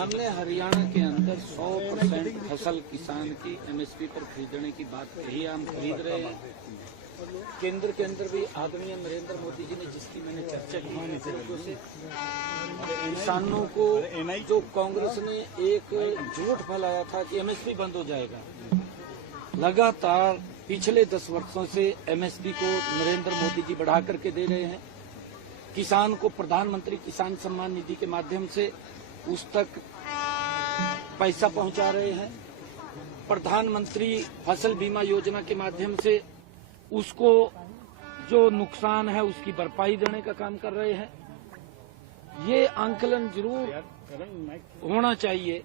हमने हरियाणा के अंदर 100% फसल किसान की एमएसपी पर खरीदने की बात कही, हम खरीद रहे हैं। केंद्र के अंदर भी आदरणीय नरेंद्र मोदी जी ने जिसकी मैंने चर्चा की, किसानों को जो कांग्रेस ने एक झूठ फैलाया था कि एमएसपी बंद हो जाएगा, लगातार पिछले 10 वर्षों से एमएसपी को नरेंद्र मोदी जी बढ़ा करके दे रहे हैं। किसान को प्रधानमंत्री किसान सम्मान निधि के माध्यम से उस तक पैसा पहुंचा रहे हैं। प्रधानमंत्री फसल बीमा योजना के माध्यम से उसको जो नुकसान है उसकी भरपाई देने का काम कर रहे हैं। ये आंकलन जरूर होना चाहिए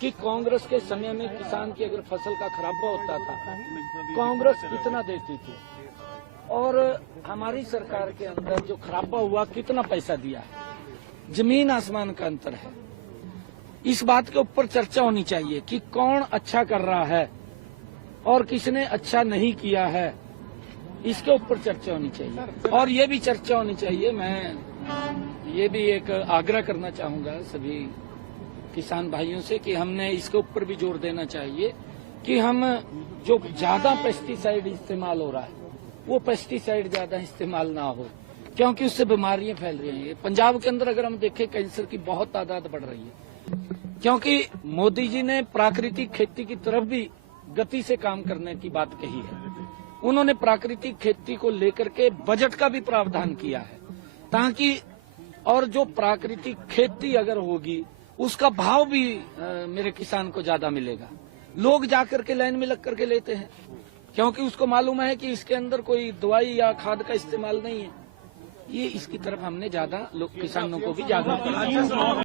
कि कांग्रेस के समय में किसान की अगर फसल का खराबा होता था, कांग्रेस कितना देती थी और हमारी सरकार के अंदर जो खराबा हुआ कितना पैसा दिया है। जमीन आसमान का अंतर है। इस बात के ऊपर चर्चा होनी चाहिए कि कौन अच्छा कर रहा है और किसने अच्छा नहीं किया है, इसके ऊपर चर्चा होनी चाहिए। और ये भी चर्चा होनी चाहिए, मैं ये भी एक आग्रह करना चाहूंगा सभी किसान भाइयों से कि हमने इसके ऊपर भी जोर देना चाहिए कि हम जो ज्यादा पेस्टिसाइड इस्तेमाल हो रहा है वो पेस्टिसाइड ज्यादा इस्तेमाल ना हो, क्योंकि उससे बीमारियां फैल रही हैं। पंजाब के अंदर अगर हम देखें कैंसर की बहुत तादाद बढ़ रही है, क्योंकि मोदी जी ने प्राकृतिक खेती की तरफ भी गति से काम करने की बात कही है। उन्होंने प्राकृतिक खेती को लेकर के बजट का भी प्रावधान किया है, ताकि और जो प्राकृतिक खेती अगर होगी उसका भाव भी मेरे किसान को ज्यादा मिलेगा। लोग जाकर के लाइन में लग करके लेते हैं, क्योंकि उसको मालूम है कि इसके अंदर कोई दवाई या खाद का इस्तेमाल नहीं है। ये इसकी तरफ हमने ज्यादा किसानों को भी जागरूक